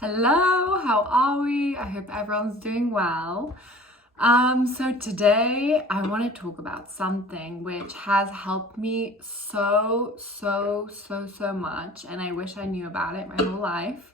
Hello, how are we? I hope everyone's doing well. So today I want to talk about something which has helped me so much, and I wish I knew about it my whole life.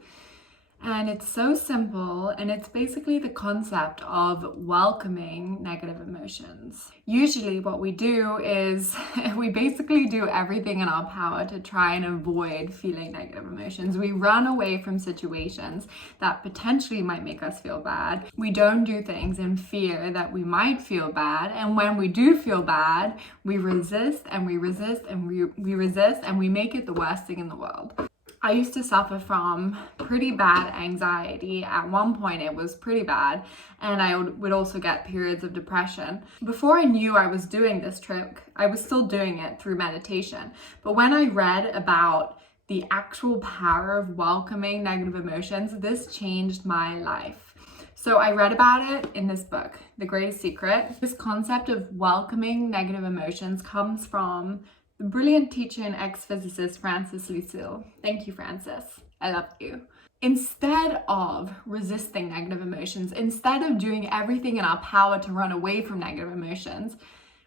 And it's so simple, and it's basically the concept of welcoming negative emotions. Usually what we do is we basically do everything in our power to try and avoid feeling negative emotions. We run away from situations that potentially might make us feel bad. We don't do things in fear that we might feel bad. And when we do feel bad, we resist and we resist and we resist, and we make it the worst thing in the world. I used to suffer from pretty bad anxiety. At one point it was pretty bad, and I would also get periods of depression. Before I knew I was doing this trick, I was still doing it through meditation. But when I read about the actual power of welcoming negative emotions, this changed my life. So I read about it in this book, The Greatest Secret. This concept of welcoming negative emotions comes from the brilliant teacher and ex-physicist Francis Lucille. Thank you, Francis. I love you. Instead of resisting negative emotions, instead of doing everything in our power to run away from negative emotions,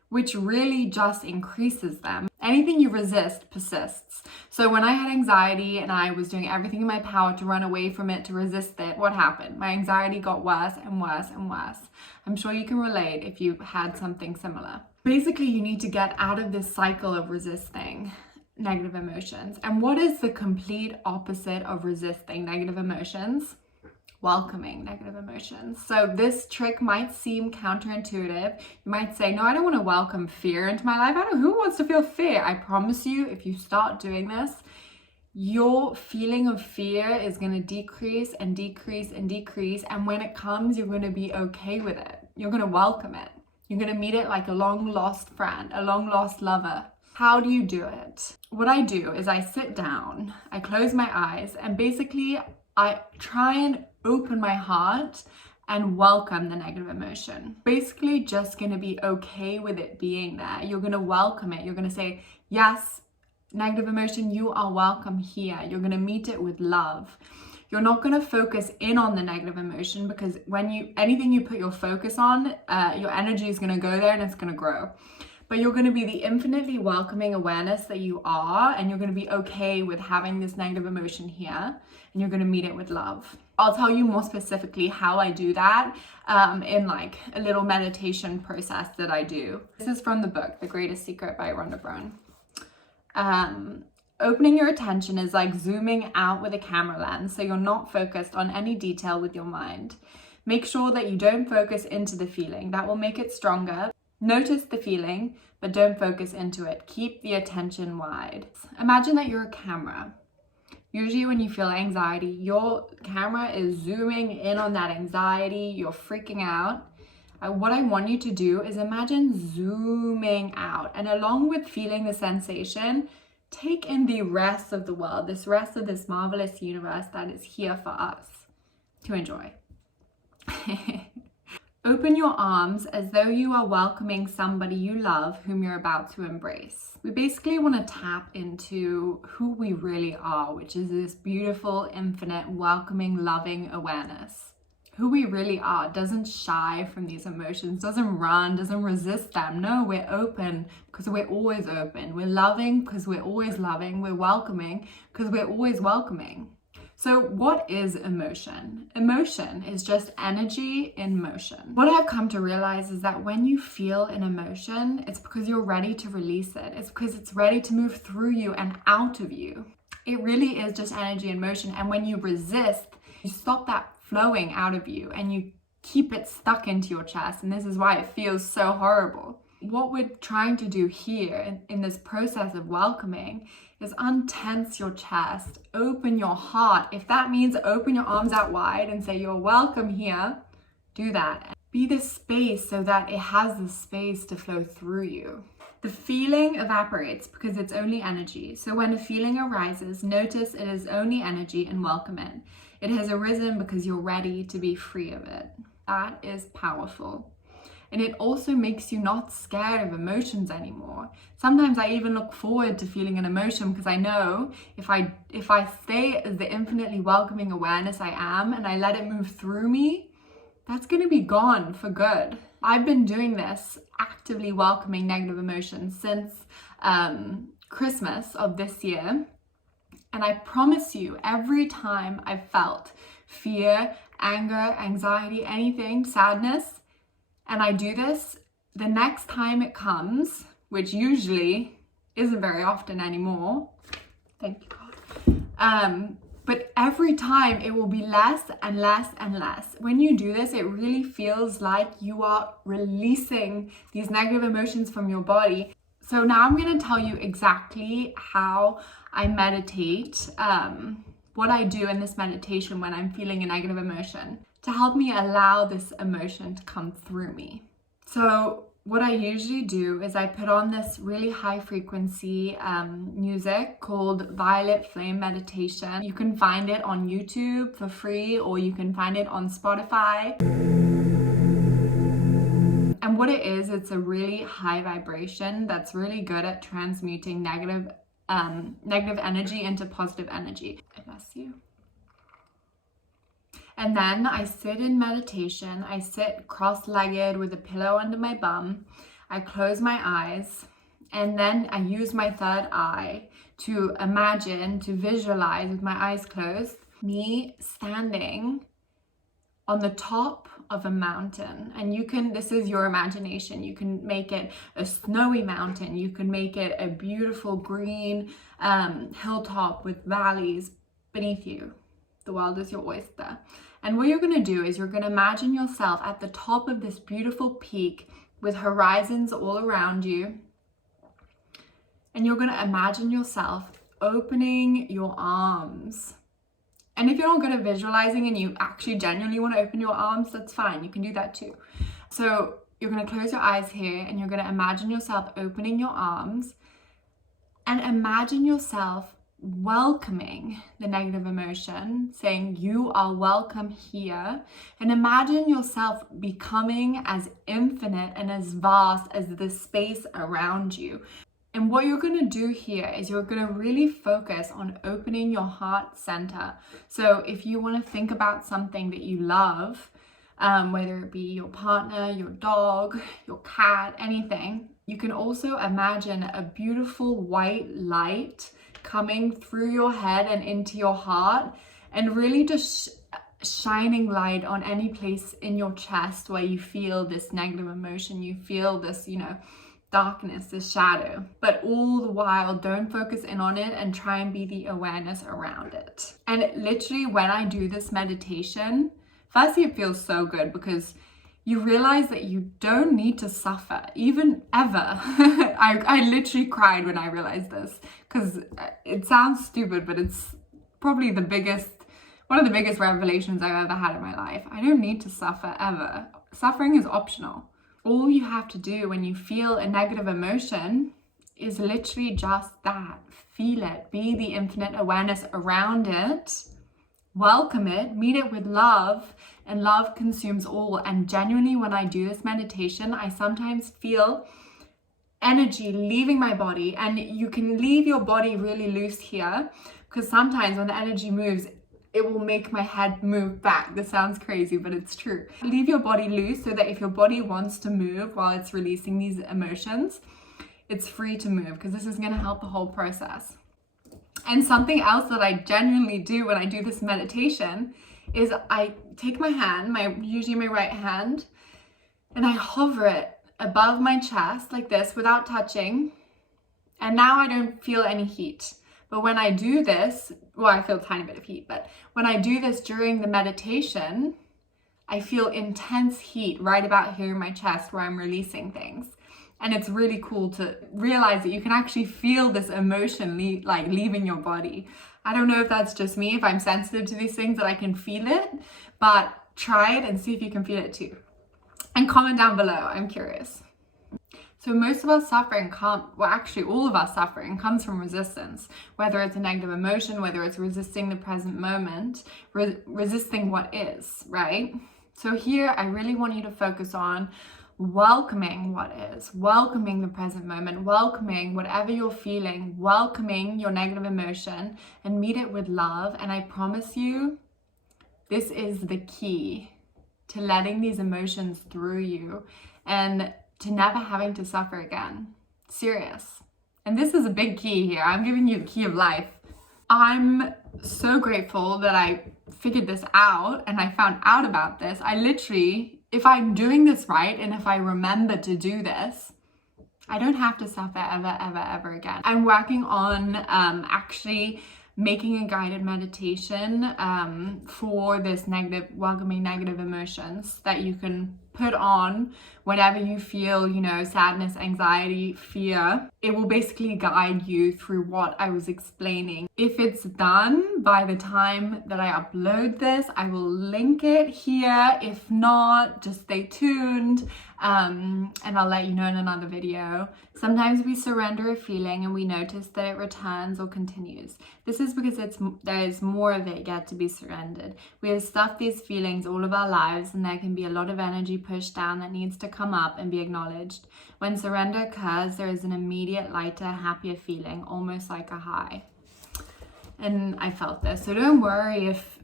which really just increases them, anything you resist persists. So when I had anxiety and I was doing everything in my power to run away from it, to resist it, what happened? My anxiety got worse and worse and worse. I'm sure you can relate if you had something similar. Basically, you need to get out of this cycle of resisting negative emotions. And what is the complete opposite of resisting negative emotions? Welcoming negative emotions. So this trick might seem counterintuitive. You might say, no, I don't want to welcome fear into my life. Who wants to feel fear? I promise you, if you start doing this, your feeling of fear is going to decrease and decrease and decrease. And when it comes, you're going to be okay with it. You're going to welcome it. You're going to meet it like a long lost friend, a long lost lover. How do you do it? What I do is I sit down, I close my eyes, and basically I try and open my heart and welcome the negative emotion. Basically just going to be okay with it being there. You're going to welcome it. You're going to say, yes, negative emotion, you are welcome here. You're going to meet it with love. You're not going to focus in on the negative emotion, because when anything you put your focus on, your energy is going to go there and it's going to grow. But you're going to be the infinitely welcoming awareness that you are, and you're going to be okay with having this negative emotion here, and you're going to meet it with love. I'll tell you more specifically how I do that in like a little meditation process that I do. This is from the book, The Greatest Secret by Rhonda Byrne. Opening your attention is like zooming out with a camera lens, so you're not focused on any detail with your mind. Make sure that you don't focus into the feeling. That will make it stronger. Notice the feeling, but don't focus into it. Keep the attention wide. Imagine that you're a camera. Usually when you feel anxiety, your camera is zooming in on that anxiety. You're freaking out. What I want you to do is imagine zooming out, and along with feeling the sensation, take in the rest of the world, this rest of this marvelous universe that is here for us to enjoy. Open your arms as though you are welcoming somebody you love whom you're about to embrace. We basically want to tap into who we really are, which is this beautiful, infinite, welcoming, loving awareness. Who we really are doesn't shy from these emotions, doesn't run, doesn't resist them. No, we're open because we're always open. We're loving because we're always loving. We're welcoming because we're always welcoming. So what is emotion? Emotion is just energy in motion. What I've come to realize is that when you feel an emotion, it's because you're ready to release it. It's because it's ready to move through you and out of you. It really is just energy in motion. And when you resist, you stop that flowing out of you and you keep it stuck into your chest. And this is why it feels so horrible. What we're trying to do here in this process of welcoming is untense your chest, open your heart. If that means open your arms out wide and say, you're welcome here, do that. Be the space so that it has the space to flow through you. The feeling evaporates because it's only energy. So when a feeling arises, notice it is only energy and welcome it. It has arisen because you're ready to be free of it. That is powerful. And it also makes you not scared of emotions anymore. Sometimes I even look forward to feeling an emotion, because I know if I stay as the infinitely welcoming awareness I am and I let it move through me, that's going to be gone for good. I've been doing this, actively welcoming negative emotions, since Christmas of this year. And I promise you, every time I've felt fear, anger, anxiety, anything, sadness, and I do this, the next time it comes, which usually isn't very often anymore, thank you God, but every time it will be less and less and less. When you do this, it really feels like you are releasing these negative emotions from your body. So now I'm going to tell you exactly how I meditate, what I do in this meditation when I'm feeling a negative emotion, to help me allow this emotion to come through me. So what I usually do is I put on this really high frequency music called Violet Flame Meditation. You can find it on YouTube for free, or you can find it on Spotify. And what it is, it's a really high vibration that's really good at transmuting negative energy into positive energy. I bless you. And then I sit in meditation. I sit cross-legged with a pillow under my bum. I close my eyes, and then I use my third eye to imagine, to visualize with my eyes closed, me standing on the top of a mountain. And you can, this is your imagination, you can make it a snowy mountain, you can make it a beautiful green hilltop with valleys beneath you. The world is your oyster. And what you're going to do is you're going to imagine yourself at the top of this beautiful peak with horizons all around you. And you're going to imagine yourself opening your arms. And if you're not good at visualizing and you actually genuinely want to open your arms, that's fine. You can do that too. So you're going to close your eyes here, and you're going to imagine yourself opening your arms, and imagine yourself welcoming the negative emotion, saying you are welcome here, and imagine yourself becoming as infinite and as vast as the space around you. And what you're going to do here is you're going to really focus on opening your heart center. So if you want to think about something that you love, whether it be your partner, your dog, your cat, anything, you can also imagine a beautiful white light coming through your head and into your heart, and really just shining light on any place in your chest where you feel this negative emotion, you feel this, darkness, this shadow. But all the while, don't focus in on it and try and be the awareness around it. And literally, when I do this meditation, firstly, it feels so good because you realize that you don't need to suffer, even ever. I literally cried when I realized this, because it sounds stupid, but it's probably one of the biggest revelations I've ever had in my life. I don't need to suffer ever. Suffering is optional. All you have to do when you feel a negative emotion is literally just that. Feel it. Be the infinite awareness around it. Welcome it. Meet it with love. And love consumes all. And genuinely, when I do this meditation, I sometimes feel energy leaving my body. And you can leave your body really loose here, because sometimes when the energy moves, it will make my head move back. This sounds crazy, but it's true. Leave your body loose so that if your body wants to move while it's releasing these emotions, it's free to move, because this is going to help the whole process. And something else that I genuinely do when I do this meditation is I take my hand, usually my right hand, and I hover it above my chest like this without touching. And now I don't feel any heat. But when I do this, well, I feel a tiny bit of heat, but when I do this during the meditation, I feel intense heat right about here in my chest where I'm releasing things. And it's really cool to realize that you can actually feel this emotion leaving your body. I don't know if that's just me, if I'm sensitive to these things, that I can feel it, but try it and see if you can feel it too. And comment down below, I'm curious. So most of our suffering all of our suffering comes from resistance, whether it's a negative emotion, whether it's resisting the present moment, resisting what is, right? So here I really want you to focus on welcoming what is, welcoming the present moment, welcoming whatever you're feeling, welcoming your negative emotion, and meet it with love. And I promise you, this is the key to letting these emotions through you and to never having to suffer again. Serious. And this is a big key here. I'm giving you the key of life. I'm so grateful that I figured this out and I found out about this. I literally, if I'm doing this right and if I remember to do this, I don't have to suffer ever again. I'm working on actually making a guided meditation for this welcoming negative emotions that you can put on whenever you feel, sadness, anxiety, fear. It will basically guide you through what I was explaining. If it's done by the time that I upload this, I will link it here. If not, just stay tuned and I'll let you know in another video. Sometimes we surrender a feeling and we notice that it returns or continues. This is because there is more of it yet to be surrendered. We have stuffed these feelings all of our lives, and there can be a lot of energy pushed down that needs to come up and be acknowledged. When surrender occurs, there is an immediate, lighter, happier feeling, almost like a high. And I felt this. So don't worry if,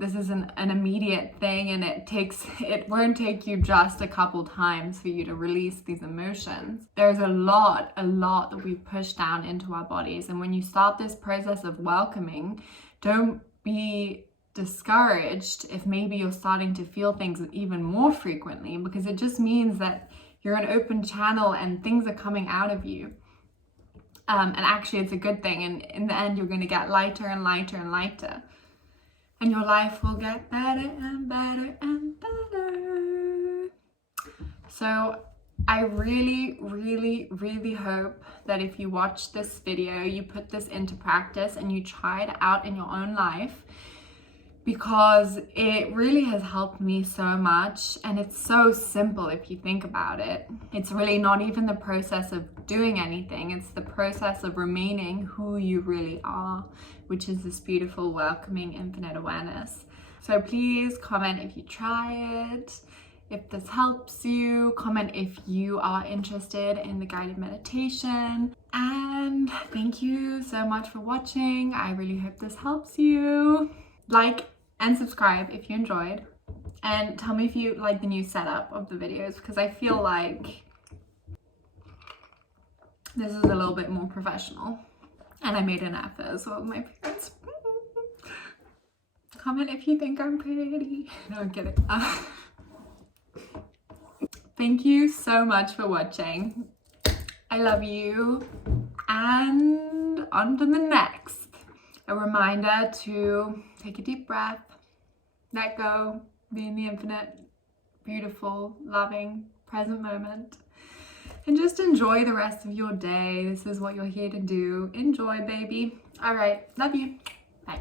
this isn't an immediate thing and it won't take you just a couple times for you to release these emotions. There's a lot that we push down into our bodies. And when you start this process of welcoming, don't be discouraged if maybe you're starting to feel things even more frequently, because it just means that you're an open channel and things are coming out of you. And actually it's a good thing, and in the end you're going to get lighter and lighter and lighter, and your life will get better and better and better. So I really hope that if you watch this video, you put this into practice and you try it out in your own life, because it really has helped me so much. And it's so simple if you think about it. It's really not even the process of doing anything, it's the process of remaining who you really are, which is this beautiful, welcoming, infinite awareness. So please comment if you try it, if this helps you. Comment if you are interested in the guided meditation. And thank you so much for watching. I really hope this helps you. Like and subscribe if you enjoyed, and tell me if you like the new setup of the videos, because I feel like this is a little bit more professional and I made an effort as well with my parents. Comment if you think I'm pretty. No, I'm kidding. Thank you so much for watching. I love you, and on to the next. A reminder to take a deep breath, let go, be in the infinite, beautiful, loving, present moment, and just enjoy the rest of your day. This is what you're here to do. Enjoy, baby. All right, love you. Bye.